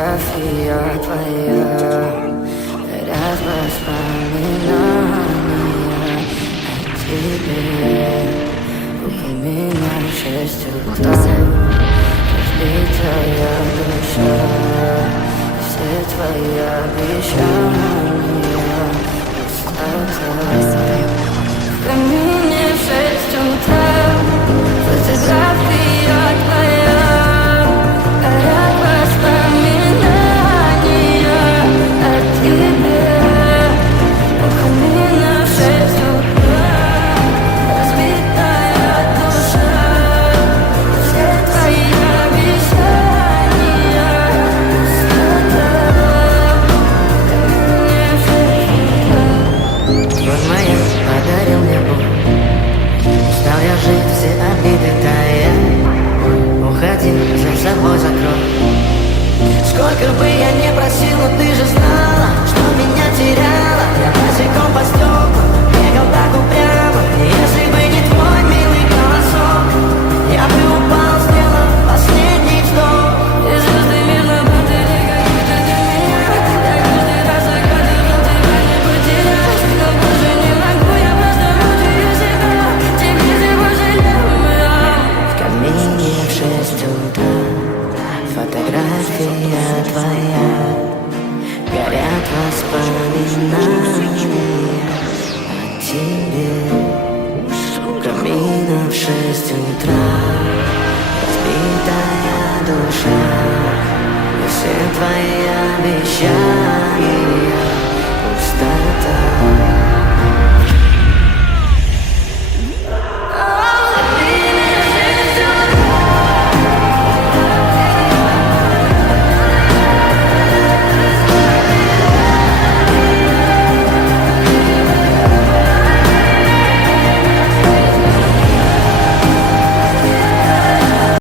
фотография твоя, горят воспоминания о тебе. У меня в 6 утра разбитая душа, все твои обещания пустота. В камине в 6 утра фотография твоя, горят воспоминания о тебе. У камина в 6 утра разбитая душа, все твои обещания пустота. Твой маяк подарил мне боль, устал я жить, все обиды тая. Уходи, за собой закрой. Сколько бы я не просил, но ты же знала, что меня теряла. Я босиком по стеклам бегал так упрямо. Если бы не твой милый голосок, я бы упал, сделал последний вздох. И звезды мирно будили, как будто для меня. Я каждый раз загадывал тебя не потерять, но больше не могу, я просто мучаю себя. Теперь ты пожалел меня. В камине в 6 утра фотография твоя, горят воспоминания о тебе. У камина в 6 утра разбитая душа, и все твои обещания